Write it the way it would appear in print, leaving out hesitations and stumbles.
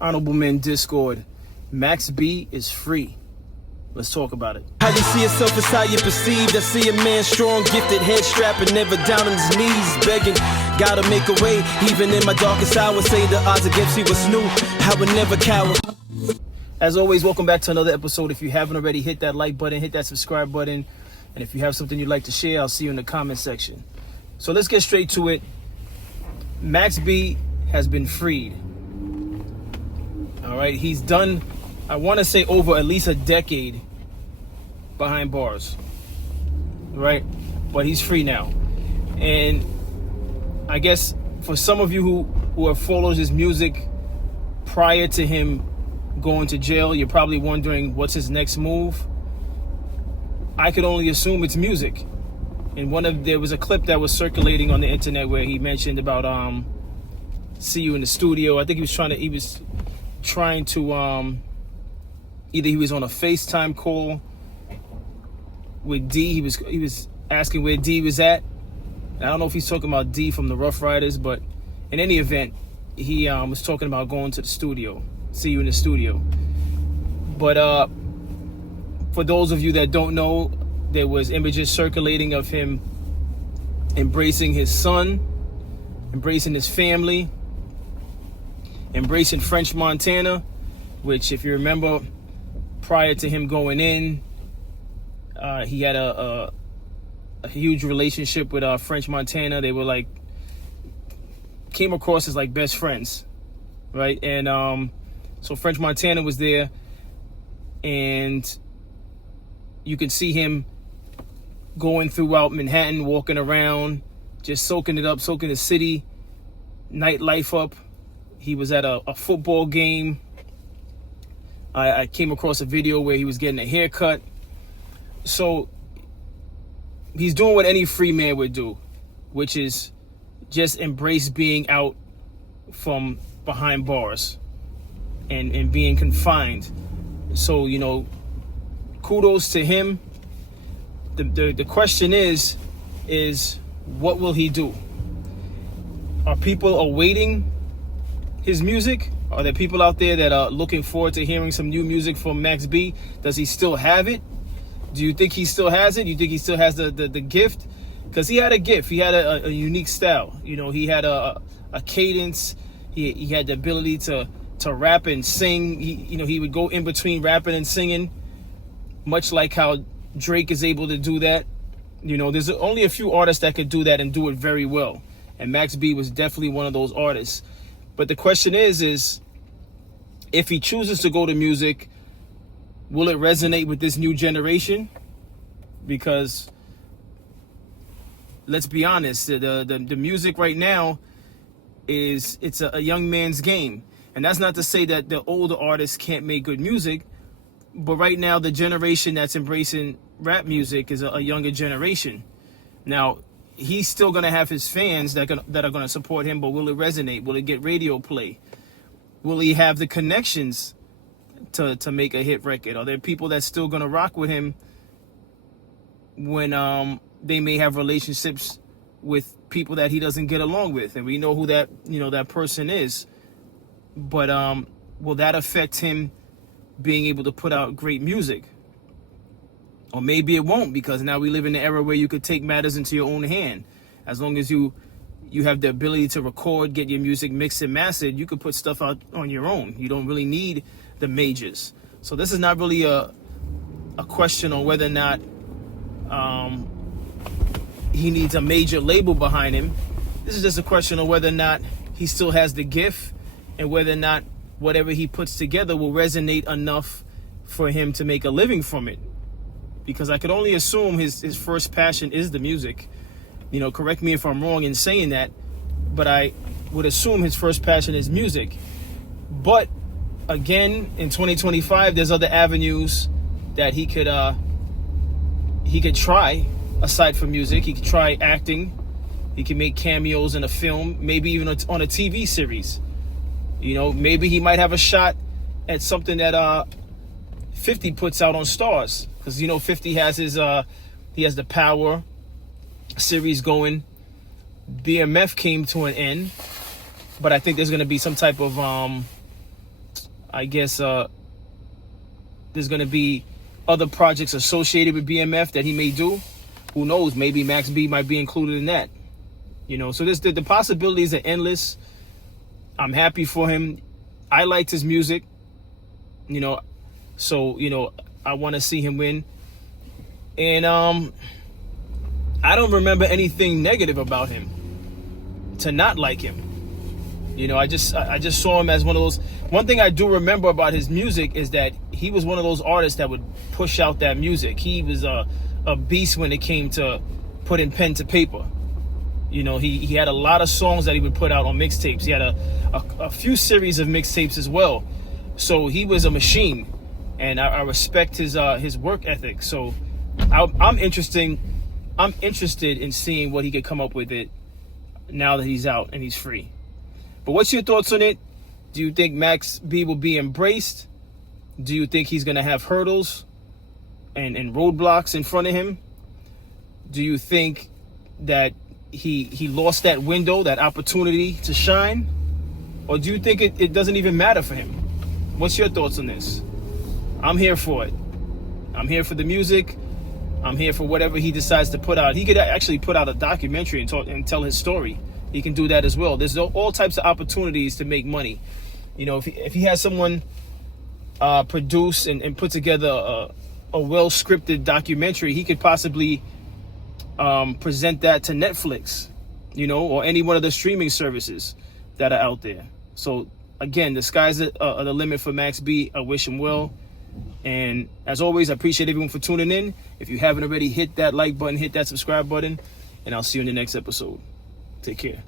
Honorable Men Discord. Max B is free. Let's talk about it. How you see yourself is how you perceived. I see a man strong, gifted, head strapping, never down on his knees, begging. Gotta make a way, even in my darkest hour. Say the odds against me was new. I would never cower. As always, welcome back to another episode. If you haven't already, hit that like button, hit that subscribe button. And if you have something you'd like to share, I'll see you in the comment section. So let's get straight to it. Max B has been freed. All right, he's done, I want to say, over at least a decade behind bars, right? But he's free now. And I guess for some of you who have followed his music prior to him going to jail, you're probably wondering what's his next move. I could only assume it's music. And there was a clip that was circulating on the internet where he mentioned about see you in the studio. I think he was trying to either he was on a FaceTime call with D. He was asking where D was at. I don't know if he's talking about D from the Rough Riders, but in any event, he was talking about going to the studio. See you in the studio. But for those of you that don't know, there was images circulating of him embracing his son, embracing his family, embracing French Montana, which, if you remember, prior to him going in, he had a huge relationship with French Montana. They were came across as like best friends, right? And so French Montana was there, and you can see him going throughout Manhattan, walking around, just soaking it up, soaking the city, nightlife up. He was at a football game. I came across a video where he was getting a haircut. So he's doing what any free man would do, which is just embrace being out from behind bars and being confined. So, kudos to him. The question is what will he do? Are people awaiting his music? Are there people out there that are looking forward to hearing some new music from Max B? Does he still have it? Do you think he still has it? Do you think he still has the gift? Because he had a gift. He had a unique style. He had a cadence. He had the ability to rap and sing. He would go in between rapping and singing, much like how Drake is able to do that. There's only a few artists that could do that and do it very well. And Max B was definitely one of those artists. But the question is if he chooses to go to music, will it resonate with this new generation? Because let's be honest, the music right now it's a young man's game. And that's not to say that the older artists can't make good music, but right now the generation that's embracing rap music is a younger generation. Now, he's still going to have his fans that are going to support him, but will it resonate? Will it get radio play? Will he have the connections to make a hit record? Are there people that's still going to rock with him when they may have relationships with people that he doesn't get along with? And we know who that person is. But will that affect him being able to put out great music? Or maybe it won't, because now we live in an era where you could take matters into your own hand. As long as you have the ability to record, get your music mixed and mastered, you could put stuff out on your own. You don't really need the majors. So this is not really a question on whether or not he needs a major label behind him. This is just a question of whether or not he still has the gift, and whether or not whatever he puts together will resonate enough for him to make a living from it. Because I could only assume his first passion is the music. Correct me if I'm wrong in saying that, but I would assume his first passion is music. But again, in 2025, there's other avenues that he could try aside from music. He could try acting. He can make cameos in a film, maybe even on a TV series. Maybe he might have a shot at something that 50 puts out on Stars. Because 50 has he has the Power series going. BMF came to an end, but I think there's going to be some type of I guess there's going to be other projects associated with BMF that he may do. Who knows? Maybe Max B might be included in that. You know, so the possibilities are endless. I'm happy for him. I liked his music. You know, so, you know, I want to see him win. And I don't remember anything negative about him to not like him. You know, I just saw him as one of those. One thing I do remember about his music is that he was one of those artists that would push out that music. He was a beast when it came to putting pen to paper. You know, he had a lot of songs that he would put out on mixtapes. He had a few series of mixtapes as well. So he was a machine, and I respect his work ethic. So I'm interested in seeing what he could come up with it now that he's out and he's free. But what's your thoughts on it? Do you think Max B will be embraced? Do you think he's going to have hurdles and roadblocks in front of him? Do you think that he lost that window, that opportunity to shine? Or do you think it doesn't even matter for him? What's your thoughts on this? I'm here for it. I'm here for the music. I'm here for whatever he decides to put out. He could actually put out a documentary and tell his story. He can do that as well. There's all types of opportunities to make money. You know, if he has someone produce and put together a well-scripted documentary, he could possibly present that to Netflix, you know, or any one of the streaming services that are out there. So, again, the sky's the limit for Max B. I wish him well. And as always, I appreciate everyone for tuning in. If you haven't already, hit that like button, hit that subscribe button, and I'll see you in the next episode. Take care.